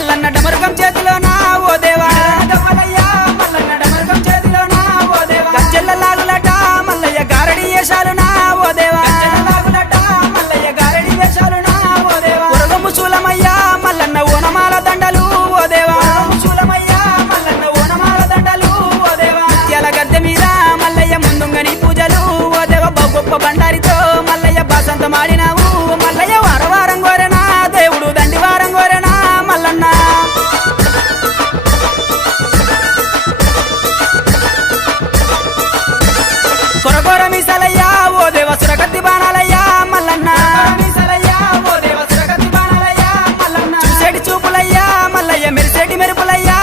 మల్లన్న డమరుగం చేతిలోనా ఓ దేవా మల్లయ్య మల్లన్న డమరుగం చేతిలోనా ఓ దేవా గజ్జెల్ల లాగులట మల్లయ్య గారడి వేషాలునా ఓ దేవా లాగులట మల్లయ్య గారడి వేషాలునా ఓ దేవా ఉరగము శూలమయ్య మల్లన్న ఓనమాల దండలు ఓ దేవా శూలమయ్య మల్లన్న ఓనమాల దండలు ఓ దేవా ముత్యాల గద్దె మీద మల్లయ్య ముందుంగని పూజలు ఓ దేవా గొప్ప బండారితో మల్లయ్య బాసంత మాడినావు మల్లయ్య వారం కోరెనా దేవుడు దండివారం కోరెనా మల్లన్న కొరకొర మీసలయ్యా ఓ దేవ సురగతి బాణాలయ్యా మల్లన్న మీసలయ్యా ఓ దేవ సురగతి బాణాలయ్యా మల్లన్న చూసేటి చూపులయ్యా మల్లయ్య మెరిసేటి మెరుపులయ్యా